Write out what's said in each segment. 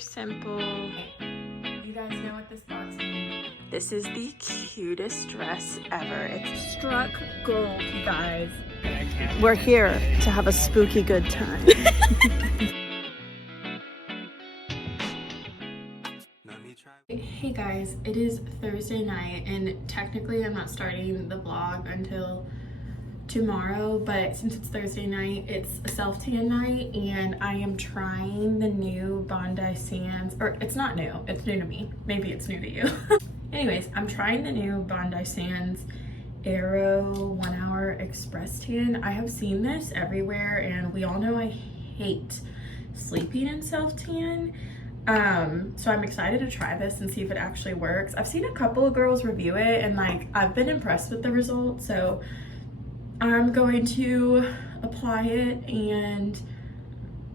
simple. You guys know what this box means. This is the cutest dress ever. It's Struck gold, you guys. We're here to have a spooky good time. Hey guys, it is Thursday night and technically I'm not starting the vlog until tomorrow, but since it's Thursday night, it's a self-tan night and I am trying the new Bondi Sands, or it's not new, it's new to me. Maybe it's new to you. Anyways, I'm trying the new Bondi Sands Aero 1 hour express tan. I have seen this everywhere and we all know I hate sleeping in self-tan. So I'm excited to try this and see if it actually works. I've seen a couple of girls review it and like I've been impressed with the results, so I'm going to apply it and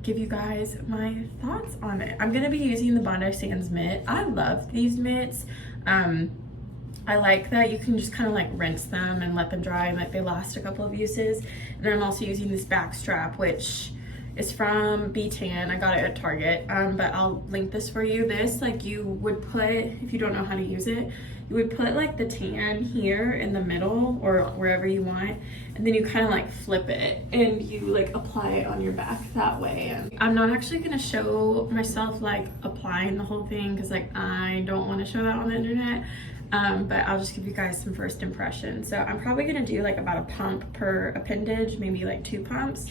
give you guys my thoughts on it. I'm gonna be using the Bondi Sands mitt. I love these mitts. I like that you can just kind of like rinse them and let them dry and like they last a couple of uses. And then I'm also using this back strap, which is from Payton. I got it at Target, but I'll link this for you. This, like, you would put, if you don't know how to use it, you would put like the tan here in the middle or wherever you want, and then you kind of like flip it and you like apply it on your back that way. And I'm not actually gonna show myself like applying the whole thing because like I don't want to show that on the internet, but I'll just give you guys some first impressions. So I'm probably gonna do like about a pump per appendage, maybe like 2 pumps.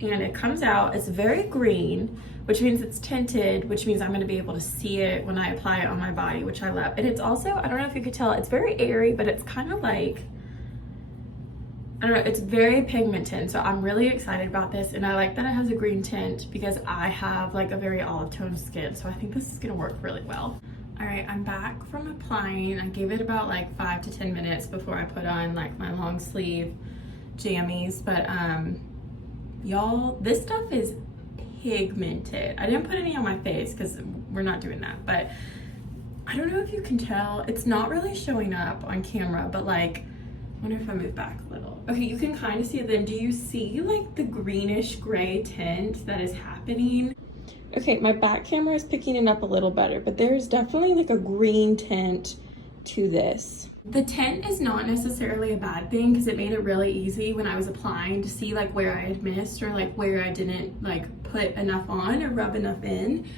And it comes out, it's very green, which means it's tinted, which means I'm gonna be able to see it when I apply it on my body, which I love. And it's also, I don't know if you could tell, it's very airy, but it's kind of like, I don't know, it's very pigmented. So I'm really excited about this. And I like that it has a green tint because I have like a very olive tone skin. So I think this is gonna work really well. All right, I'm back from applying. I gave it about like 5 to 10 minutes before I put on like my long sleeve jammies, but y'all, this stuff is pigmented. I didn't put any on my face because we're not doing that, but I don't know if you can tell. It's not really showing up on camera, but like, I wonder if I move back a little. Okay, you can kind of see it then. Do you see like the greenish gray tint that is happening? Okay, my back camera is picking it up a little better, but there's definitely like a green tint to this. The tint is not necessarily a bad thing because it made it really easy when I was applying to see like where I had missed or like where I didn't like put enough on or rub enough in.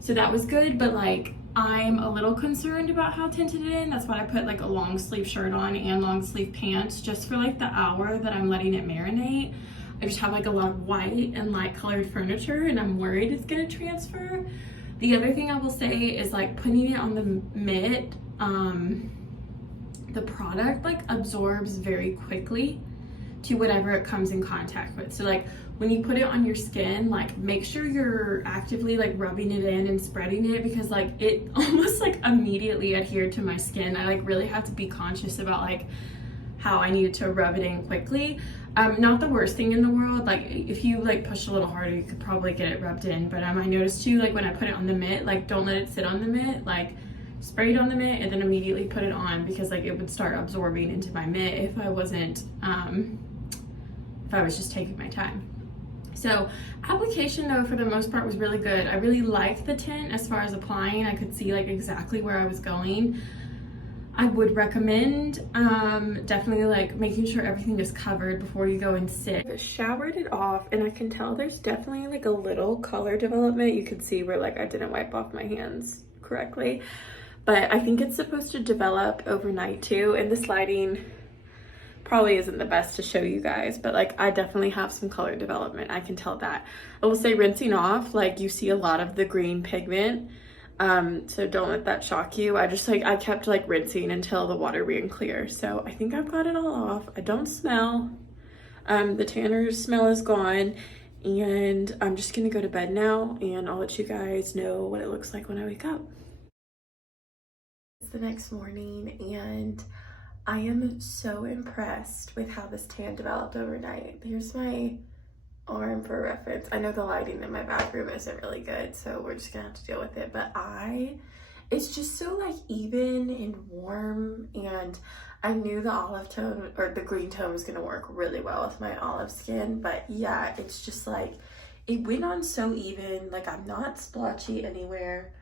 So that was good, but like I'm a little concerned about how tinted it is. That's why I put like a long sleeve shirt on and long sleeve pants just for like the hour that I'm letting it marinate. I just have like a lot of white and light colored furniture and I'm worried it's gonna transfer. The other thing I will say is like putting it on the mitt, the product like absorbs very quickly to whatever it comes in contact with. So like when you put it on your skin, like make sure you're actively like rubbing it in and spreading it because like it almost like immediately adhered to my skin. I like really had to be conscious about like how I needed to rub it in quickly. Not the worst thing in the world. Like if you like push a little harder, you could probably get it rubbed in. But I noticed too, like when I put it on the mitt, like don't let it sit on the mitt, like spray it on the mitt and then immediately put it on because like it would start absorbing into my mitt if I wasn't, if I was just taking my time. So application though, for the most part was really good. I really liked the tint as far as applying. I could see like exactly where I was going. I would recommend definitely like making sure everything is covered before you go and sit. I showered it off and I can tell there's definitely like a little color development. You can see where like I didn't wipe off my hands correctly. But I think it's supposed to develop overnight too. And this lighting probably isn't the best to show you guys, but like I definitely have some color development. I can tell that. I will say rinsing off, like you see a lot of the green pigment. So don't let that shock you. I kept like rinsing until the water ran clear. So I think I've got it all off. I don't smell. The tanner smell is gone. And I'm just gonna go to bed now and I'll let you guys know what it looks like when I wake up. It's the next morning and I am so impressed with how this tan developed overnight. Here's my arm for reference. I know the lighting in my bathroom isn't really good, so we're just gonna have to deal with it, but it's just so like even and warm, and I knew the olive tone or the green tone was gonna work really well with my olive skin, but yeah, it's just like it went on so even. Like, I'm not splotchy anywhere.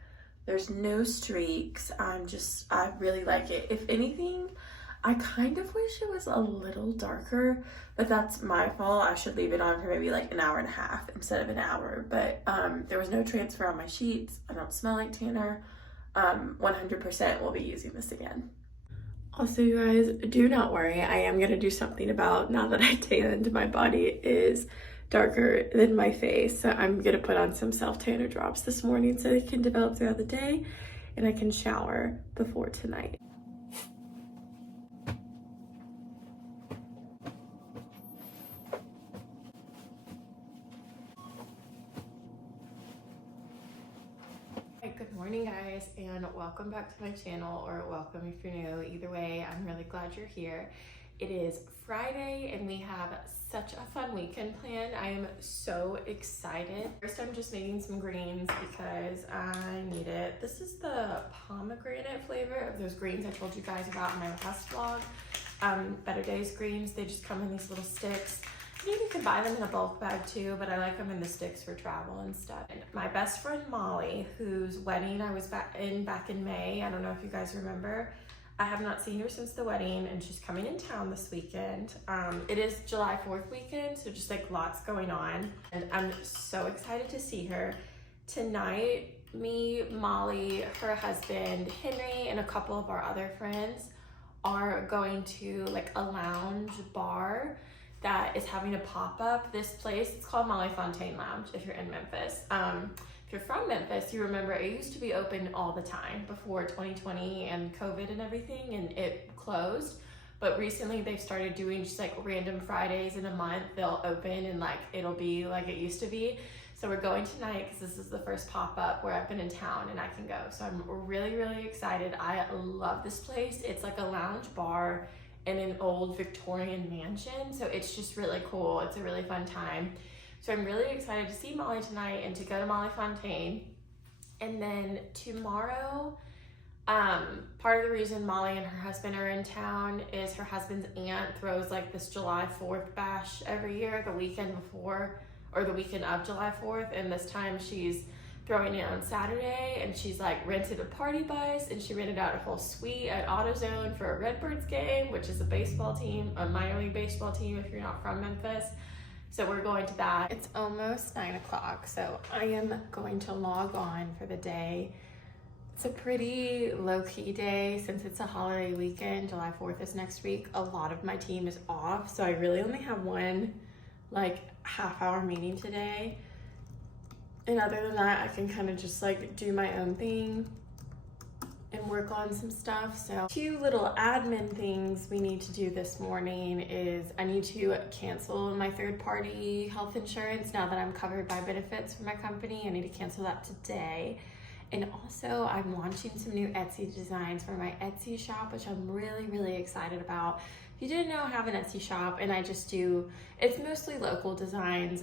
There's no streaks. I really like it. If anything, I kind of wish it was a little darker, but that's my fault. I should leave it on for maybe like an hour and a half instead of an hour. But there was no transfer on my sheets. I don't smell like Tanner. 100% will be using this again. Also, you guys, do not worry. I am going to do something about, now that I tanned, my body is darker than my face. So I'm going to put on some self-tanner drops this morning so they can develop throughout the day and I can shower before tonight. Good morning, guys, and welcome back to my channel, or welcome if you're new. Either way, I'm really glad you're here. It is Friday and we have such a fun weekend planned. I am so excited. First, I'm just making some greens because I need it. This is the pomegranate flavor of those greens I told you guys about in my last vlog. Better Days greens. They just come in these little sticks. Maybe you could buy them in a bulk bag too, but I like them in the sticks for travel and stuff. And my best friend Molly, whose wedding I was back in May, I don't know if you guys remember, I have not seen her since the wedding, and she's coming in town this weekend. It is July 4th weekend, so just like lots going on, and I'm so excited to see her. Tonight, me, Molly, her husband, Henry, and a couple of our other friends are going to like a lounge bar that is having a pop-up. This place, it's called Molly Fontaine Lounge if you're in Memphis. If you're from Memphis, you remember it used to be open all the time before 2020 and COVID and everything, and it closed. But recently they've started doing just like random Fridays in a month. They'll open and like it'll be like it used to be. So we're going tonight because this is the first pop-up where I've been in town and I can go. So I'm really, really excited. I love this place. It's like a lounge bar in an old Victorian mansion, so it's just really cool. It's a really fun time. So I'm really excited to see Molly tonight and to go to Molly Fontaine. And then tomorrow, part of the reason Molly and her husband are in town is her husband's aunt throws like this July 4th bash every year, the weekend before, or the weekend of July 4th, and this time she's throwing it on Saturday, and she's like rented a party bus, and she rented out a whole suite at AutoZone for a Redbirds game, which is a baseball team, a minor league baseball team if you're not from Memphis. So we're going to that. It's almost 9 o'clock, so I am going to log on for the day. It's a pretty low-key day since it's a holiday weekend. July 4th is next week. A lot of my team is off, so I really only have one like half-hour meeting today. And other than that, I can kind of just like do my own thing and work on some stuff. So 2 little admin things we need to do this morning is I need to cancel my third-party health insurance now that I'm covered by benefits for my company. I need to cancel that today. And also I'm launching some new Etsy designs for my Etsy shop, which I'm really, really excited about. If you didn't know, I have an Etsy shop and I just do, it's mostly local designs,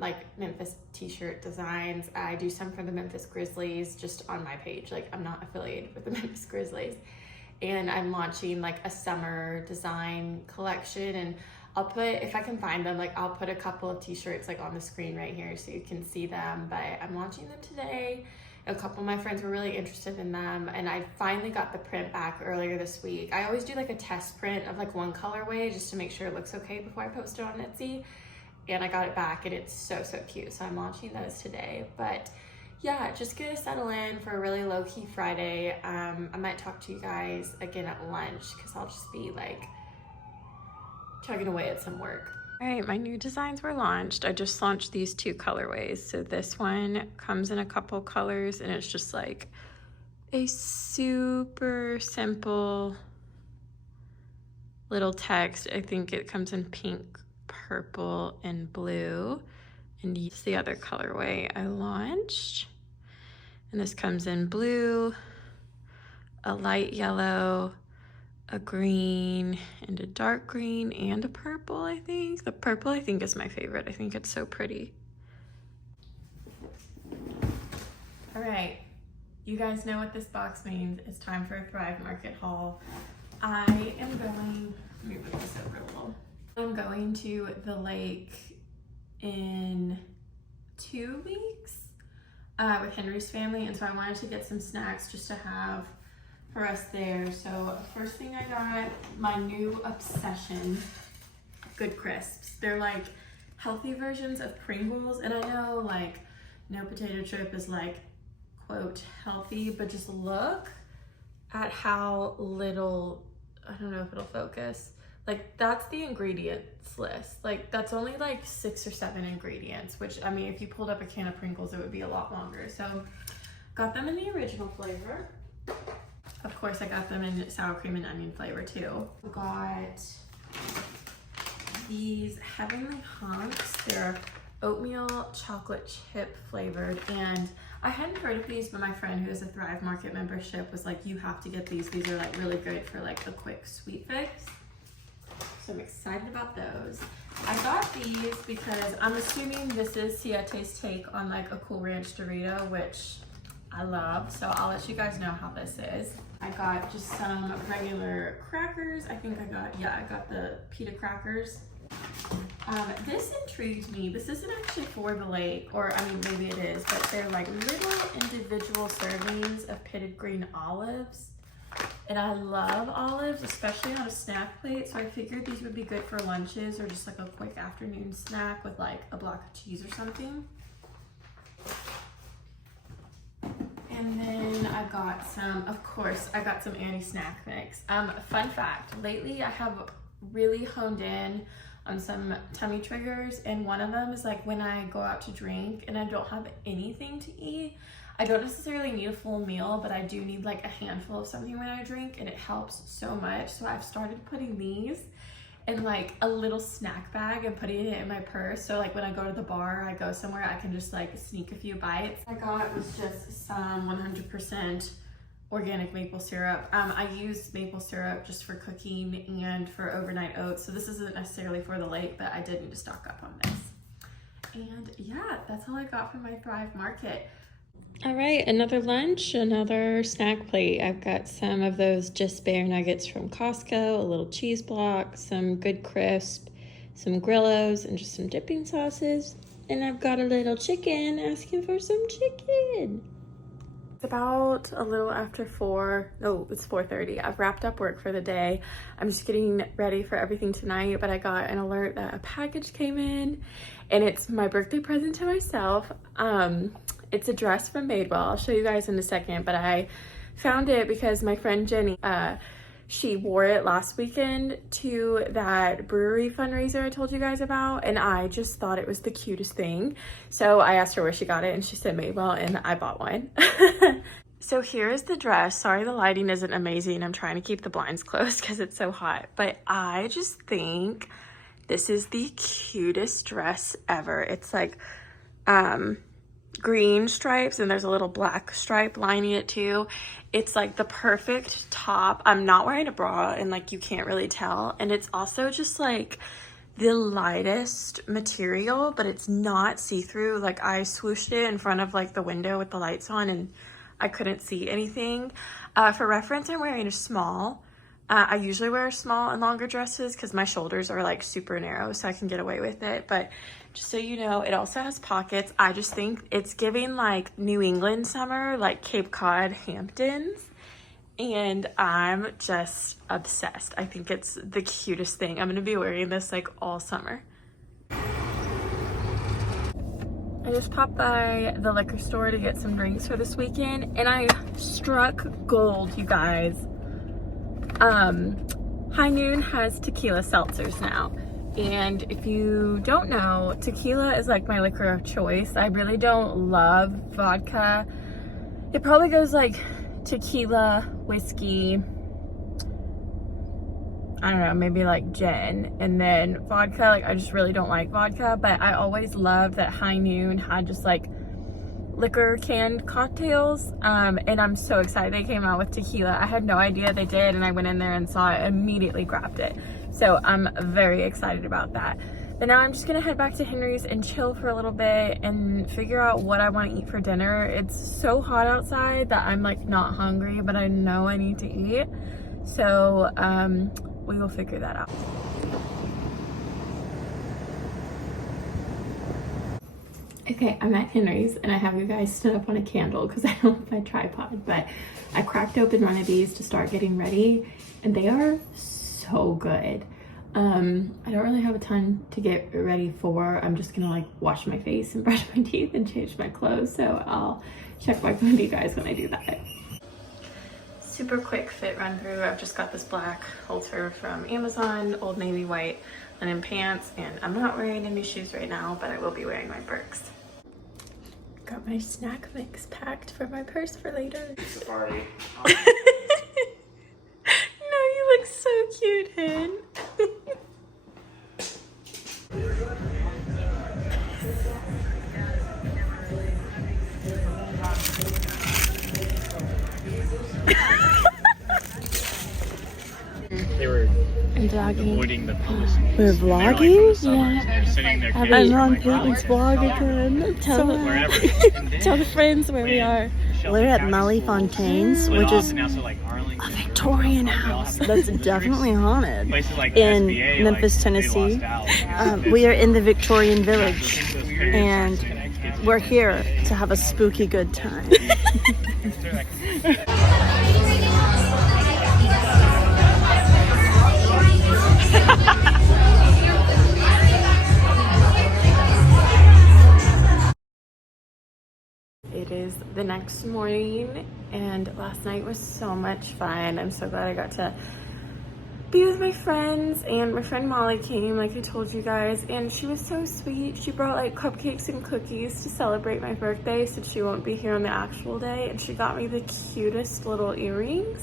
like Memphis t-shirt designs. I do some for the Memphis Grizzlies just on my page. Like I'm not affiliated with the Memphis Grizzlies. And I'm launching like a summer design collection, and I'll put, if I can find them, like I'll put a couple of t-shirts like on the screen right here so you can see them, but I'm launching them today. A couple of my friends were really interested in them, and I finally got the print back earlier this week. I always do like a test print of like one colorway just to make sure it looks okay before I post it on Etsy, and I got it back and it's so, so cute. So I'm launching those today. But yeah, just gonna settle in for a really low-key Friday. I might talk to you guys again at lunch because I'll just be like chugging away at some work. All right, my new designs were launched. I just launched these 2 colorways. So this one comes in a couple colors and it's just like a super simple little text. I think it comes in pink, purple, and blue. And it's the other colorway I launched. And this comes in blue, a light yellow, a green, and a dark green, and a purple, I think. The purple, I think, is my favorite. I think it's so pretty. All right, you guys know what this box means. It's time for a Thrive Market haul. I am going, let me move this over a little. I'm going to the lake in 2 weeks with Henry's family, and so I wanted to get some snacks just to have for us there. So first thing I got, my new obsession, Good Crisps. They're like healthy versions of Pringles, and I know like no potato chip is like quote healthy, but just look at how little, I don't know if it'll focus, like that's the ingredients list. Like that's only like 6 or 7 ingredients, which I mean if you pulled up a can of Pringles it would be a lot longer. So got them in the original flavor. Of course I got them in sour cream and onion flavor too. Got these Heavenly Hunks. They're oatmeal chocolate chip flavored, and I hadn't heard of these, but my friend who has a Thrive Market membership was like, you have to get these. These are like really good for like a quick sweet fix. So I'm excited about those. I got these because I'm assuming this is Siete's take on like a Cool Ranch Dorito, which I love. So I'll let you guys know how this is. I got just some regular crackers. I got the pita crackers. This intrigued me. This isn't actually for the lake, or I mean maybe it is, but they're like little individual servings of pitted green olives. And I love olives, especially on a snack plate. So I figured these would be good for lunches or just like a quick afternoon snack with like a block of cheese or something. And then I got some, of course, I got some Annie snack mix. Fun fact, lately I have really honed in on some tummy triggers, and one of them is like when I go out to drink and I don't have anything to eat. I don't necessarily need a full meal, but I do need like a handful of something when I drink, and it helps so much. So I've started putting these in like a little snack bag and putting it in my purse. So like when I go to the bar, I go somewhere, I can just like sneak a few bites. I got was just some 100% organic maple syrup. I used maple syrup just for cooking and for overnight oats. So this isn't necessarily for the lake, but I did need to stock up on this. And yeah, that's all I got from my Thrive Market. All right, another lunch, another snack plate. I've got some of those Just Bare nuggets from Costco, a little cheese block, some Good Crisp, some Grillos, and just some dipping sauces. And I've got a little chicken asking for some chicken. It's about a little after 4. No, it's 4:30. I've wrapped up work for the day. I'm just getting ready for everything tonight, but I got an alert that a package came in, and it's my birthday present to myself. It's a dress from Madewell. I'll show you guys in a second, but I found it because my friend Jenny, she wore it last weekend to that brewery fundraiser I told you guys about, and I just thought it was the cutest thing. So I asked her where she got it, and she said Madewell, and I bought one. So here is the dress. Sorry the lighting isn't amazing. I'm trying to keep the blinds closed because it's so hot, but I just think this is the cutest dress ever. It's like green stripes, and there's a little black stripe lining it too. It's like the perfect top. I'm not wearing a bra, and like you can't really tell, and it's also just like the lightest material, but it's not see-through. Like I swooshed it in front of like the window with the lights on, and I couldn't see anything. For reference, I'm wearing a small. I usually wear small and longer dresses because my shoulders are like super narrow, so I can get away with it. But just so you know, it also has pockets. I just think it's giving like New England summer, like Cape Cod, Hamptons. And I'm just obsessed. I think it's the cutest thing. I'm gonna be wearing this like all summer. I just popped by the liquor store to get some drinks for this weekend, and I struck gold, you guys. High Noon has tequila seltzers now, and if you don't know, tequila is like my liquor of choice. I really don't love vodka. It probably goes like tequila, whiskey, I don't know, maybe like gin, and then vodka. Like I just really don't like vodka, but I always loved that High Noon had just like liquor canned cocktails, and I'm so excited they came out with tequila. I had no idea they did, and I went in there and saw it, immediately grabbed it. So I'm very excited about that. But now I'm just gonna head back to Henry's and chill for a little bit and figure out what I want to eat for dinner. It's so hot outside that I'm like not hungry, but I know I need to eat. So we will figure that out. Okay, I'm at Henry's and I have you guys stood up on a candle because I don't have my tripod, but I cracked open one of these to start getting ready and they are so good. I don't really have a ton to get ready for. I'm just gonna like wash my face and brush my teeth and change my clothes, so I'll check back with you guys when I do that. Super quick fit run through. I've just got this black halter from Amazon, Old Navy white linen pants, and I'm not wearing any shoes right now, but I will be wearing my Birks. Got my snack mix packed for my purse for later. It's a party. No, you look so cute, Hen. They were Vlogging. avoiding the police. We're vlogging? Yeah. Sitting there I'm on Payton's vlog again. Tell wherever. Tell the friends where we are. We're at Molly Fontaine's, which is a Victorian house that's definitely haunted in Memphis, Tennessee. We are in the Victorian Village, and we're here to have a spooky good time. It is the next morning and last night was so much fun. I'm so glad I got to be with my friends, and my friend Molly came, like I told you guys, and she was so sweet. She brought like cupcakes and cookies to celebrate my birthday since she won't be here on the actual day, and she got me the cutest little earrings.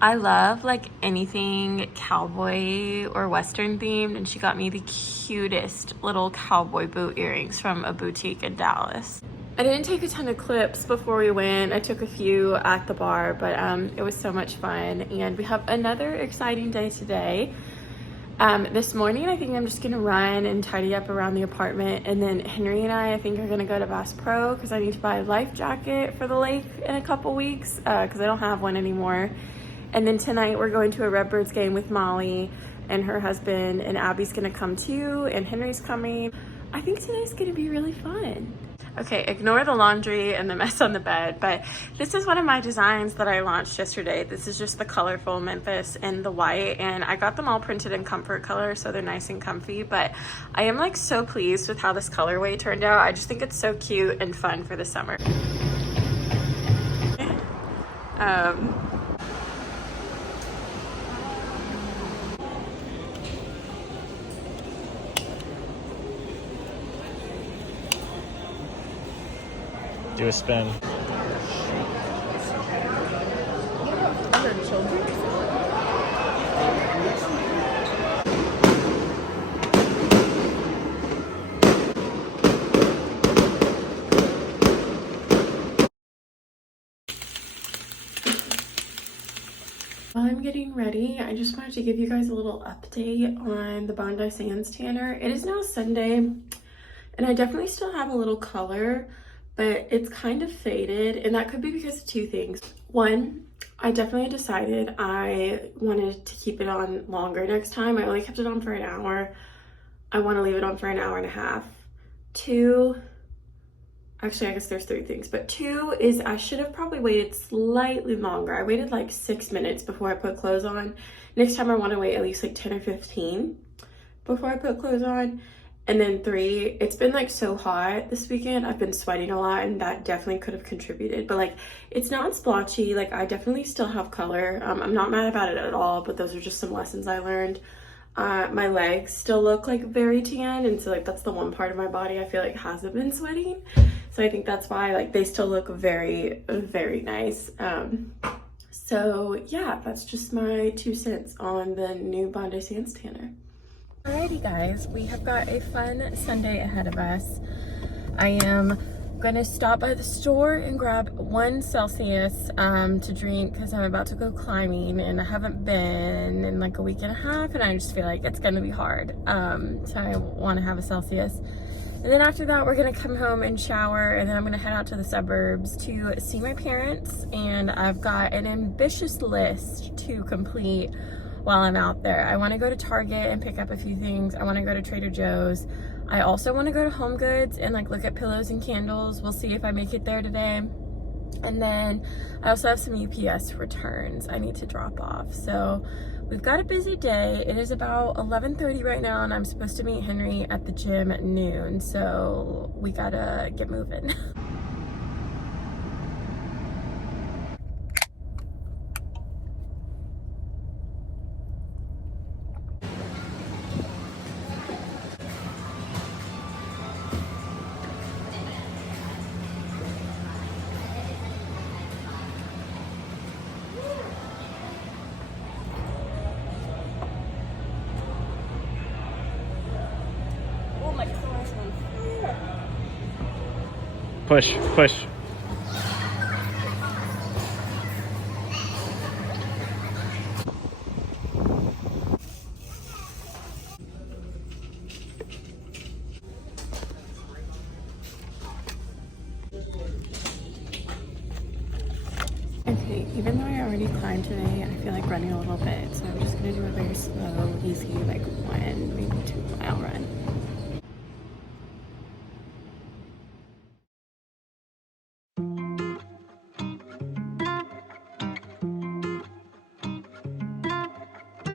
I love like anything cowboy or western themed, and she got me the cutest little cowboy boot earrings from a boutique in Dallas. I didn't take a ton of clips before we went. I took a few at the bar, but it was so much fun. And we have another exciting day today. This morning, I think I'm just gonna run and tidy up around the apartment. And then Henry and I think are gonna go to Bass Pro because I need to buy a life jacket for the lake in a couple weeks because I don't have one anymore. And then tonight we're going to a Redbirds game with Molly and her husband, and Abby's gonna come too, and Henry's coming. I think today's gonna be really fun. Okay, ignore the laundry and the mess on the bed, but this is one of my designs that I launched yesterday. This is just the colorful Memphis and the white, and I got them all printed in comfort color, so they're nice and comfy, but I am like so pleased with how this colorway turned out. I just think it's so cute and fun for the summer. Do a spin. While I'm getting ready, I just wanted to give you guys a little update on the Bondi Sands tanner. It is now Sunday, and I definitely still have a little color, but it's kind of faded, and that could be because of two things. One, I definitely decided I wanted to keep it on longer next time. I only kept it on for an hour. I want to leave it on for an hour and a half. Two, actually I guess there's three things, but two is I should have probably waited slightly longer. I waited like 6 minutes before I put clothes on. Next time I want to wait at least like 10 or 15 before I put clothes on. And then three, it's been like so hot this weekend. I've been sweating a lot, and that definitely could have contributed, but like it's not splotchy. Like I definitely still have color. I'm not mad about it at all, but those are just some lessons I learned. My legs still look like very tan, and so like that's the one part of my body I feel like hasn't been sweating. So I think that's why like they still look very, very nice. So yeah, that's just my 2 cents on the new Bondi Sands tanner. Alrighty guys, we have got a fun Sunday ahead of us. I am gonna stop by the store and grab 1 Celsius to drink because I'm about to go climbing, and I haven't been in like a week and a half, and I just feel like it's gonna be hard. So I want to have a Celsius. And then after that, we're gonna come home and shower, and then I'm gonna head out to the suburbs to see my parents, and I've got an ambitious list to complete while I'm out there. I want to go to Target and pick up a few things. I want to go to Trader Joe's. I also want to go to Home Goods and like look at pillows and candles. We'll see if I make it there today. And then I also have some UPS returns I need to drop off. So we've got a busy day. It is about 11:30 right now, and I'm supposed to meet Henry at the gym at noon. So we gotta get moving. Push, push. Okay, even though I already climbed today, I feel like running a little bit, so I'm just gonna do a very slow, easy, like 1, maybe